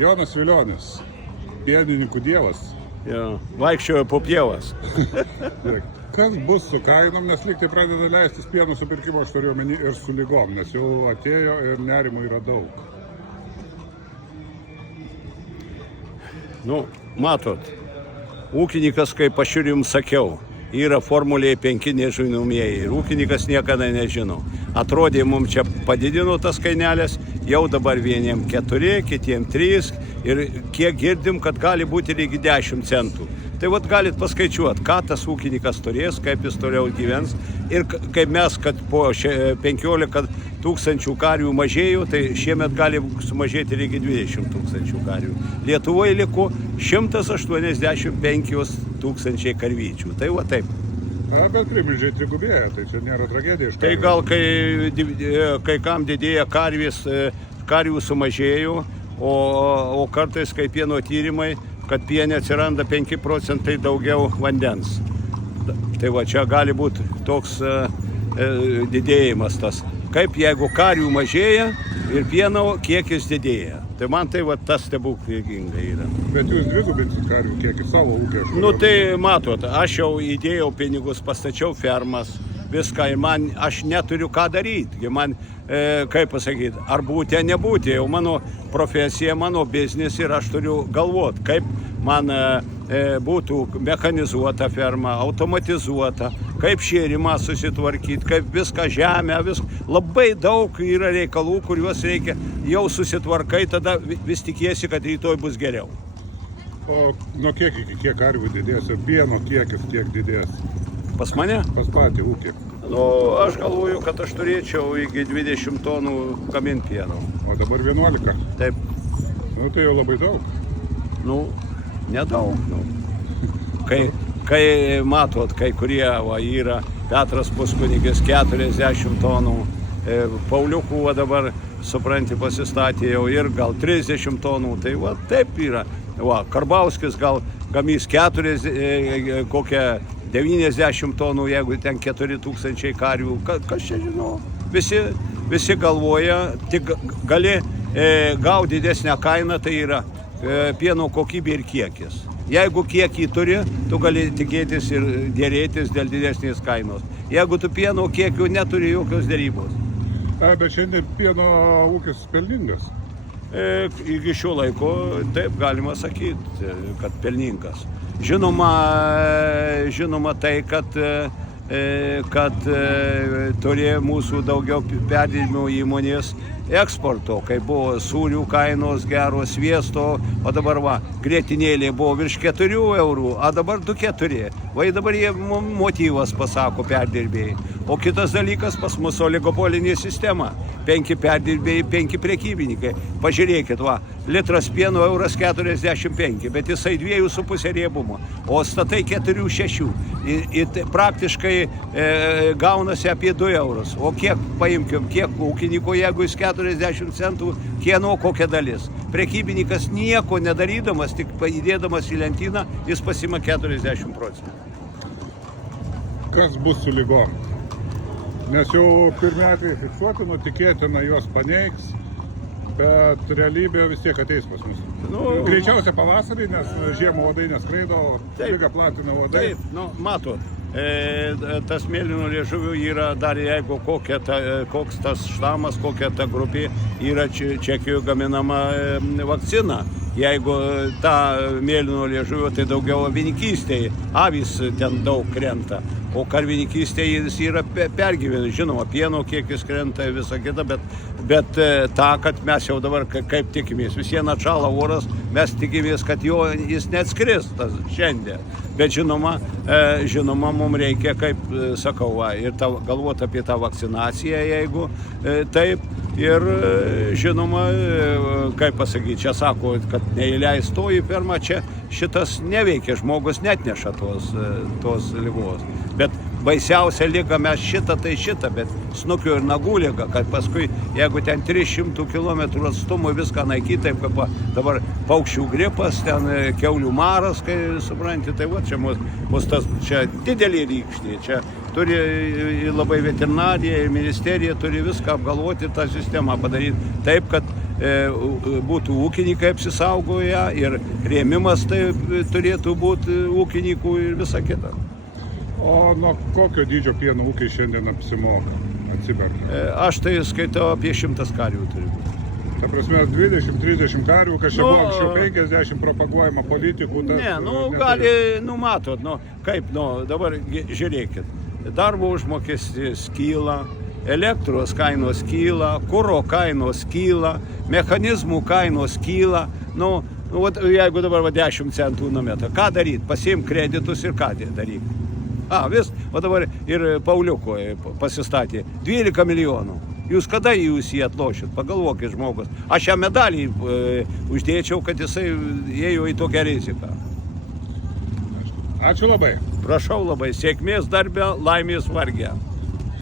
Jonas Vilionis, pienininkų dievas. Jo, vaikščiojo po pievas. Kas bus su kainom, nes lyg tai pradeda leistis pieno supirkimo, aš turiu omeny ir su lygom, nes jau atėjo ir nerimo yra daug. Nu, matot, ūkininkas, kaip aš ir jums sakiau, yra formulėje 5 nežinomieji ir ūkininkas niekada nežino. Atrodė, mums čia padidino tas kainelės, jau dabar vieniem 4, kitiem 3 ir kiek girdim, kad gali būti ir iki 10 centų. Tai vat galit paskaičiuoti, ką tas ūkininkas turės, kaip jis toliau gyvens ir kaip mes, kad po 15 tūkstančių karvių mažėjo, tai šiemet gali sumažėti ir iki 20 tūkstančių karvių. Lietuvoje liko 185 tūkstančiai karvyčių. Tai va taip. Bet primilžiai trigubėja, tai čia nėra tragedija iš Tai gal kai kam didėja karvių sumažėjo, o kartais kaip pieno tyrimai, kad piene atsiranda 5 procentai daugiau vandens. Tai va čia gali būti toks didėjimas tas. Kaip jeigu karvių mažėja ir pieno kiekis didėja. Tai man tai va tas stebuklinga yra. Bet jūs dvigubinsit karvių kiekį savo ūkio. Nu tai matot, aš jau įdėjau pinigus, pastačiau fermas, viską ir aš neturiu ką daryti. Man, kaip pasakyti, ar būti, ar nebūti. Jau mano profesija, mano biznis ir aš turiu galvoti, kaip man būtų mechanizuota ferma, automatizuota, kaip šėrimą susitvarkyti, kaip viską žemę, labai daug yra reikalų, kuriuos reikia jau susitvarkai, tada vis tikiesi, kad rytoj bus geriau. O nuo kiek iki kiek karvių didės ir pieno kiekis kiek didės? Pas mane? Pas patį ūkį. Nu, aš galvoju, kad aš turėčiau iki 20 tonų gaminti pieno. O dabar 11? Taip. Nu tai jau labai daug. Nu, nedaug. Nu. Kai matot, kai kurie yra Petras Puskunigis 40 tonų, Pauliukų dabar, supranti, pasistatė jau ir gal 30 tonų, tai va taip yra. Va, Karbauskis gal gamys kokią 90 tonų, jeigu ten 4000 karvių, kas čia žino. Visi galvoja, tik gali gauti didesnę kainą, tai yra pieno kokybė ir kiekis. Jeigu kiekį turi, tu gali tikėtis ir dėrėtis dėl didesnės kainos. Jeigu tu pieno kiekių neturi, jokios dėrybos. Bet šiandien pieno ūkis pelningas. Iki šio laiko taip galima sakyti, kad pelningas. Žinoma tai, kad turi mūsų daugiau perdirbimo įmonės eksporto, kai buvo sūrių kainos geros, sviesto, o dabar grietinėlė buvo virš 4 eurų, o dabar 2,4. Va dabar jie motyvas pasako perdirbėjai. O kitas dalykas, pas mus oligopolinė sistema. 5 perdirbėjai, 5 prekybininkai. Pažiūrėkit, litras pieno €1,45, bet jisai 2,5 riebumo, o statai 4,6. Ir praktiškai gaunasi apie 2 eurus. O kiek, paimkim, kiek ūkininko, jeigu jis 40 centų, kieno kokia dalis. Prekybininkas nieko nedarydamas, tik įdėdamas į lentyną, jis pasima 40 procentų. Kas bus su lygom? Nes jau pirmi atvejai fiksuoti, tikėtina juos paneigs, bet realybė vis tiek ateis pas mus. Greičiausia pavasarį, nes žiemą uodai neskraido, lygą platina uodai. Taip, matot, tas mėlyno liežuvių yra dar, jeigu koks tas štamas, kokia ta grupė, yra Čekijoje gaminama vakcina. Jeigu ta mėlyno liežuvio, tai daugiau avininkystėje, avys ten daug krenta. O karvininkystėje jis yra pergyvenęs, žinoma, pieno kiekis krenta ir visa kita, bet tą, kad mes jau dabar kaip tikimės, visiems atšąla oras, mes tikimės, kad jis neatskris šiandien. Bet žinoma, mums reikia, kaip sakau, ir galvoti apie tą vakcinaciją, jeigu taip. Ir žinoma, kaip pasakyti, čia sako, kad neįleisto į fermą, čia šitas neveikia, žmogus netneša tos ligos. Bet baisiausia liga mes šitą, bet snukio ir nagų liga, kad paskui, jeigu ten 300 km atstumų viską naikyti, taip kaip dabar paukščių gripas, ten kiaulių maras, kai supranti, tai va, čia mūsų tas, čia didelė rykštė, čia turi labai veterinarija ir ministerija turi viską apgalvoti, tą sistemą padaryti taip, kad būtų ūkininkai apsisaugoję ir rėmimas tai turėtų būti ūkininkų ir visa kita. O nuo kokio dydžio pieno ūkiai šiandien apsimoka, atsiperka? Aš tai skaitau apie 100 karvių turi būti. Ta prasme, 20-30 karvių, kas čia buvo anksčiau 50 propaguojama politikų. Ne, gali, matot, kaip, dabar žiūrėkit, darbo užmokestis kyla, elektros kainos kyla, kuro kainos kyla, mechanizmų kainos kyla, jeigu dabar 10 centų numeta, ką daryti, pasiimk kreditus ir ką daryk. O dabar ir Pauliukoje pasistatė 12 milijonų. Jūs kada jūs jį atlošit? Pagalvokit, žmogus. Aš šią medalį uždėčiau, kad jisai ėjo į tokią riziką. Ačiū labai. Prašau labai, sėkmės darbe, laimės varge.